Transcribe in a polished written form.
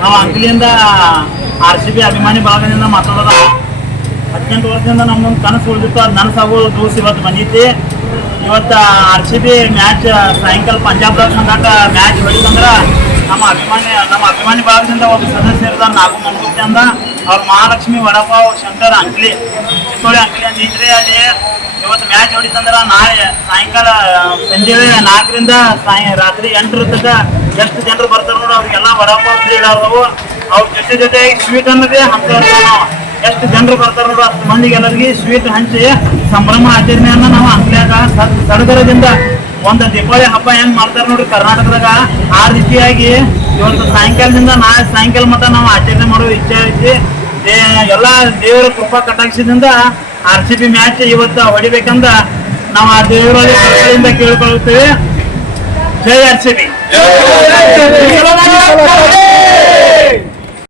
ನಾವು ಅಂಕಲಿಯಿಂದ RCB ಅಭಿಮಾನಿ ಭಾಗದಿಂದ ಮಾತಾಡೋದ. 18 ವರ್ಷದಿಂದ ನಮ್ಮೊಂದು ಕನಸು ಉಳಿದಿತ್ತು, ಅದು ನನಸಾಗೋ ದಿವಸ ಇವತ್ತು ಬಂದಿತ್ತು. ಇವತ್ತು RCB ಮ್ಯಾಚ್ ಸಾಯಂಕಾಲ ಪಂಜಾಬ್ದಾಗ ಸಂಗಾಟ ಮ್ಯಾಚ್ ಹೊಡಿತಂದ್ರೆ ನಮ್ಮ ಅಭಿಮಾನಿ ಭಾಗದಿಂದ ಒಬ್ಬ ಸದಸ್ಯರದ ನಾಗು ಮನ್ಗುತ್ತಿ ಅಂದ ಅವ್ರ ಮಹಾಲಕ್ಷ್ಮಿ ವಡಪಾವ್ ಶಂಕರ್ ಅಂಕ್ಲಿ ಚಿಕ್ಕೋಳಿ ಅಂಕ್ಲಿ ಅಂತ ಇದ್ರೆ ಅಲ್ಲಿ ಇವತ್ತು ಮ್ಯಾಚ್ ಹೊಡಿತಂದ್ರೆ ನಾಳೆ ಸಾಯಂಕಾಲ ಸಂಜೆ 4ರಿಂದ ರಾತ್ರಿ 8 ತನಕ ಎಷ್ಟು ಜನರು ಬರ್ತಾರೆ ನೋಡಿ ಅವ್ರಿಗೆಲ್ಲ ವಡಪಾವ್ ಫ್ರೀ ಇಡೋದು. ಅವ್ರ ಜೊತೆ ಸ್ವೀಟ್ ಅನ್ನೋದೇ ಹಂಚ್ತಾರೆ. ನಾವು ಎಷ್ಟು ಜನರು ಬರ್ತಾರೆ ನೋಡು ಅಷ್ಟು ಮಂದಿಗೆ ಎಲ್ಲರಿಗೆ ಸ್ವೀಟ್ ಹಂಚಿ ಸಂಭ್ರಮ ಆಚರಣೆಯನ್ನ ನಾವು ಅಂಕ್ಲಿಯಾಗ ಸಡಗರದಿಂದ ಒಂದು ದೀಪಾವಳಿ ಹಬ್ಬ ಹೆಂಗ್ ಮಾಡ್ತಾರೆ ನೋಡ್ರಿ ಕರ್ನಾಟಕದಾಗ, ಆ ರೀತಿಯಾಗಿ ಇವತ್ತು ಸಾಯಂಕಾಲದಿಂದ ನಾಳೆ ಸಾಯಂಕಾಲ ಮಟ್ಟ ನಾವು ಆಚರಣೆ ಮಾಡೋ ಇಚ್ಛೆ ಐತಿ. ಎಲ್ಲ ದೇವರ ಕೃಪಾ ಕಟಾಕ್ಷದಿಂದ RCB ಮ್ಯಾಚ್ ಇವತ್ತು ಹೊಡಿಬೇಕಂದ ನಾವು ಆ ದೇವರಲ್ಲಿ ಕೇಳ್ಕೊಳ್ತೇವೆ. ಜೈ RCB.